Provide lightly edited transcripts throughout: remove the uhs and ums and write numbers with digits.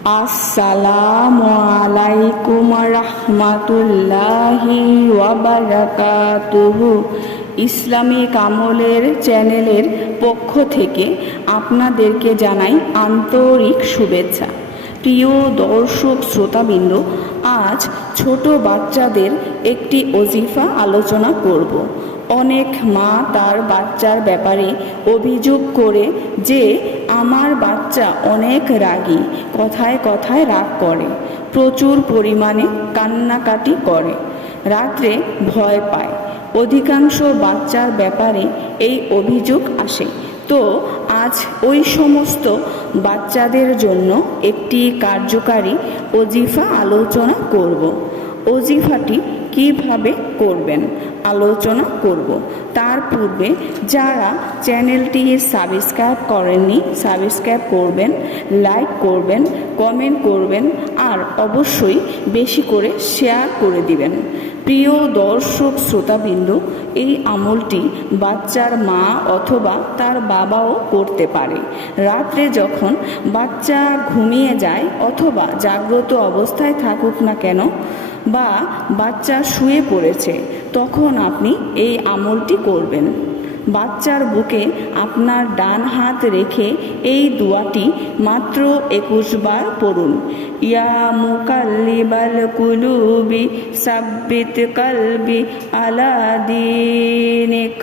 আসসালামু আলাইকুম রহমাতুল্লাহি ওয়া বারাকাতুহু। ইসলামিক আমলের চ্যানেলের পক্ষ থেকে আপনাদেরকে জানাই আন্তরিক শুভেচ্ছা। প্রিয় দর্শক শ্রোতাবৃন্দ, আজ ছোট বাচ্চাদের একটি ওজিফা আলোচনা করব। অনেক মা তার বাচ্চার ব্যাপারে অভিযোগ করে যে আমার বাচ্চা অনেক রাগী, কথায় কথায় রাগ করে, প্রচুর পরিমাণে কান্নাকাটি করে, রাত্রে ভয় পায়। অধিকাংশ বাচ্চার ব্যাপারে এই অভিযোগ আসে। তো আজ ওই সমস্ত বাচ্চাদের জন্য একটি কার্যকারী ওজিফা আলোচনা করব। ওজিফাটি কিভাবে করবেন আলোচনা করব। তার পূর্বে যারা চ্যানেলটি সাবস্ক্রাইব করেননি সাবস্ক্রাইব করবেন, লাইক করবেন, কমেন্ট করবেন আর অবশ্যই বেশি করে শেয়ার করে দিবেন। প্রিয় দর্শক শ্রোতাবৃন্দ, এই আমলটি বাচ্চার মা অথবা তার বাবাও করতে পারে। রাত্রে যখন বাচ্চা ঘুমিয়ে যায় অথবা জাগ্রত অবস্থায় থাকুক না কেন বা বাচ্চা শুয়ে পড়েছে, তখন আপনি এই আমলটি করবেন। বাচ্চার বুকে আপনার ডান হাত রেখে এই দোয়াটি মাত্র 21 বার পড়ুন। ইয়া মুকাল্লিবাল কুলুবি সাব্বিত কলবি আলা দীনিক।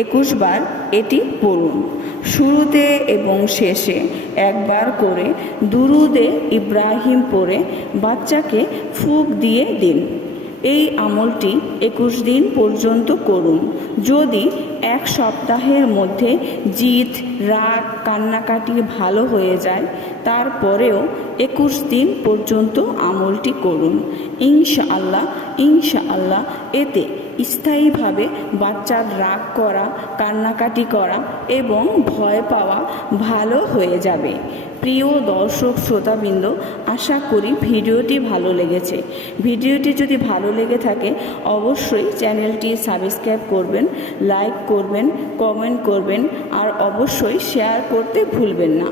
21 বার এটি পড়ুন। শুরুতে এবং শেষে একবার করে দুরুদে ইব্রাহিম পড়ে বাচ্চাকে ফুঁক দিয়ে দিন। এই আমলটি 21 দিন পর্যন্ত করুন। যদি এক সপ্তাহের মধ্যে জিদ, রাগ, কান্নাকাটি ভালো হয়ে যায়, তারপরেও 21 দিন পর্যন্ত আমলটি করুন। ইনশাআল্লাহ ইনশাআল্লাহ এতে স্থায়ীভাবে বাচ্চার রাগ করা, কান্নাকাটি করা এবং ভয় পাওয়া ভালো হয়ে যাবে। প্রিয় দর্শক শ্রোতাবৃন্দ, আশা করি ভিডিওটি ভালো লেগেছে। ভিডিওটি যদি ভালো লেগে থাকে অবশ্যই চ্যানেলটি সাবস্ক্রাইব করবেন, লাইক করবেন, কমেন্ট করবেন আর অবশ্যই শেয়ার করতে ভুলবেন না।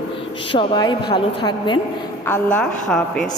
সবাই ভালো থাকবেন। আল্লাহ হাফেজ।